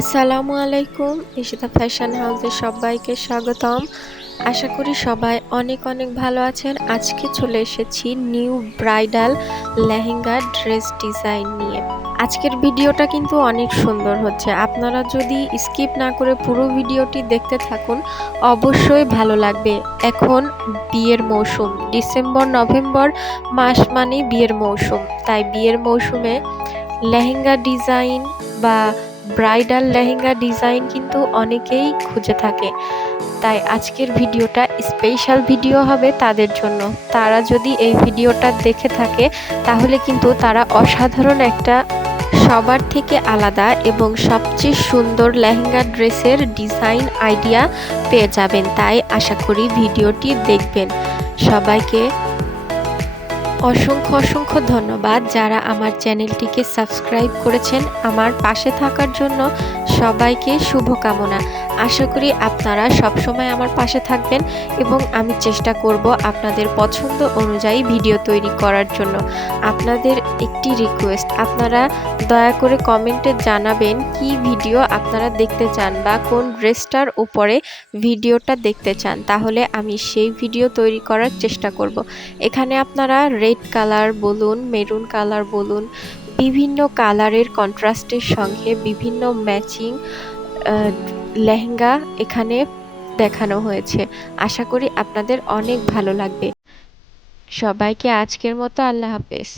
আসসালামু আলাইকুম। ইশিতা ফ্যাশন হাউসে সবাইকে স্বাগতম। আশা করি সবাই অনেক অনেক ভালো আছেন। আজকে চলে এসেছি new bridal lehenga dress design নিয়ে। আজকের ভিডিওটা কিন্তু অনেক সুন্দর হচ্ছে। আপনারা যদি স্কিপ না করে পুরো ভিডিওটি দেখতে থাকুন অবশ্যই ভালো লাগবে। এখন বিয়ের মৌসুম, ডিসেম্বর নভেম্বর মাস মানেই বিয়ের মৌসুম। তাই বিয়ের মৌসুমে লেহেঙ্গা ডিজাইন বা ব্রাইডাল লেহেঙ্গা ডিজাইন কিন্তু অনেকেই খুঁজে থাকে। তাই আজকের ভিডিওটা স্পেশাল ভিডিও হবে তাদের জন্য। তারা যদি এই ভিডিওটা দেখে থাকে তাহলে কিন্তু তারা অসাধারণ একটা, সবার থেকে আলাদা এবং সবচেয়ে সুন্দর লেহেঙ্গা ড্রেসের ডিজাইন আইডিয়া পেয়ে যাবেন। তাই আশা করি ভিডিওটি দেখবেন। সবাইকে অসংখ্য অসংখ্য ধন্যবাদ যারা আমার চ্যানেলটিকে সাবস্ক্রাইব করেছেন। আমার পাশে থাকার জন্য সবাইকে শুভকামনা। আশা করি আপনারা সবসময় আমার পাশে থাকবেন এবং আমি চেষ্টা করব আপনাদের পছন্দ অনুযায়ী ভিডিও তৈরি করার জন্য। আপনাদের একটি রিকোয়েস্ট, আপনারা দয়া করে কমেন্টে জানাবেন কি ভিডিও আপনারা দেখতে চান বা কোন ড্রেসটার উপরে ভিডিওটা দেখতে চান, তাহলে আমি সেই ভিডিও তৈরি করার চেষ্টা করব। এখানে আপনারা রেড কালার বলুন, মেরুন কালার বলুন, বিভিন্ন কালারের কন্ট্রাস্টের সঙ্গে বিভিন্ন ম্যাচিং লেহেঙ্গা এখানে দেখানো হয়েছে। আশা করি আপনাদের অনেক ভালো লাগবে। সবাইকে আজকের মতো আল্লাহ হাফেজ।